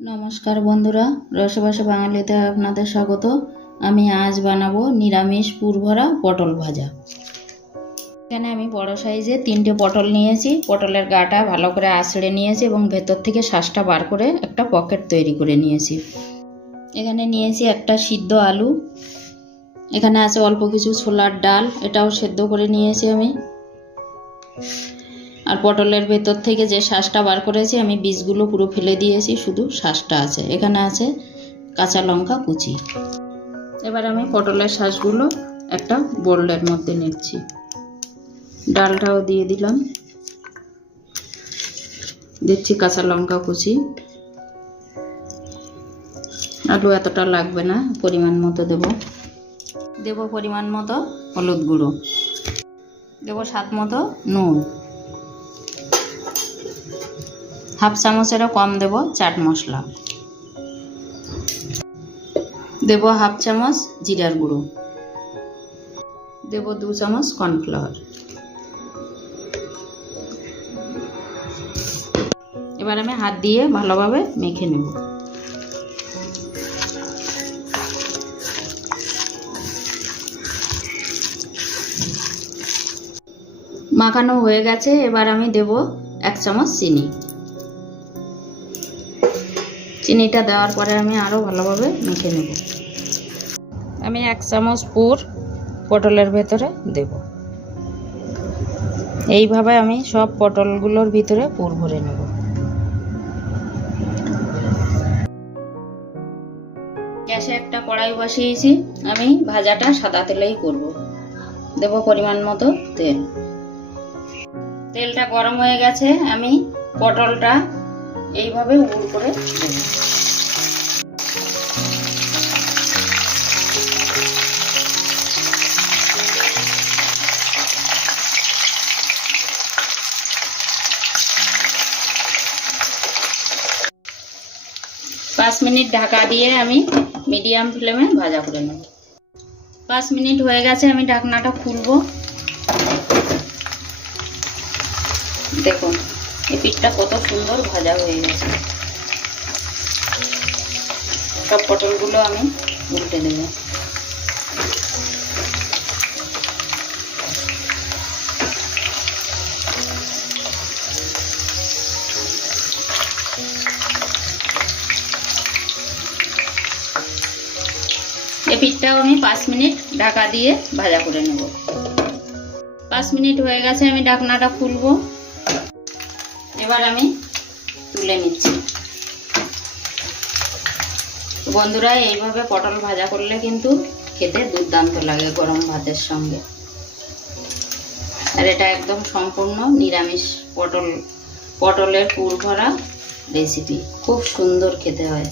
নমস্কার বন্ধুরা, রসবাসে বাঙালিতে আপনাদের স্বাগত। আমি আজ বানাবো নিরামিষ পুরভরা পটল ভাজা। এখানে আমি বড় সাইজে তিনটে পটল নিয়েছি। পটলের গাটা ভালো করে আঁচড়ে নিয়েছি এবং ভেতর থেকে শ্বাসটা বার করে একটা পকেট তৈরি করে নিয়েছি। এখানে নিয়েছি একটা সিদ্ধ আলু। এখানে আছে অল্প কিছু ছোলার ডাল, এটাও সেদ্ধ করে নিয়েছি আমি। আর পটলের ভেতর থেকে যে শ্বাসটা বার করেছি, আমি বীজগুলো পুরো ফেলে দিয়েছি, শুধু শ্বাসটা আছে। এখানে আছে কাঁচা লঙ্কা কুচি। এবার আমি পটলের শ্বাসগুলো একটা বোল্ডের মধ্যে নিচ্ছি। ডালটাও দিয়ে দিলাম। দিচ্ছি কাঁচা লঙ্কা কুচি। আলু এতটা লাগবে না, পরিমাণ মতো দেব। দেব পরিমাণ মতো হলুদ গুঁড়ো। দেব স্বাদ মতো নুন। হাফ চামচেরও কম দেব চাট মশলা। দেব হাফ চামচ জিরার গুঁড়ো। দেব দু চামচ কর্নফ্লাওয়ার। এবার আমি হাত দিয়ে ভালোভাবে মেখে নেব। মাখানো হয়ে গেছে, এবার আমি দেব এক চামচ চিনি। চিনিটা দেওয়ার পরে আমি আরও ভালোভাবে মেখে নেব। আমি এক চামচ পুর পটলের ভেতরে দেব। এইভাবে আমি সব পটলগুলোর ভিতরে পুর ভরে নেব। গ্যাসে একটা কড়াই বসিয়েছি। আমি ভাজাটা সাদা তেলেই করব। দেব পরিমাণ মতো তেল। তেলটা গরম হয়ে গেছে। আমি পটলটা এইভাবে উড় করে দেব। পাঁচ মিনিট ঢাকা দিয়ে আমি মিডিয়াম ফ্লেমে ভাজা করে নেব। পাঁচ মিনিট হয়ে গেছে, আমি ঢাকনাটা খুলবো। দেখুন পিঠটা কত সুন্দর ভাজা হয়ে গেছে। সব পটলগুলো আমি উল্টে দেবো পিঠটাও আমি পাঁচ মিনিট ঢাকা দিয়ে ভাজা করে নেব। পাঁচ মিনিট হয়ে গেছে, আমি ঢাকনাটা খুলবো। এবার আমি তুলে নিচ্ছি। বন্ধুরা, এইভাবে পটল ভাজা করলে কিন্তু খেতে দুর্দান্ত লাগে গরম ভাতের সঙ্গে। আর এটা একদম সম্পূর্ণ নিরামিষ পটল, পটলের পুর ভরা রেসিপি খুব সুন্দর খেতে হয়।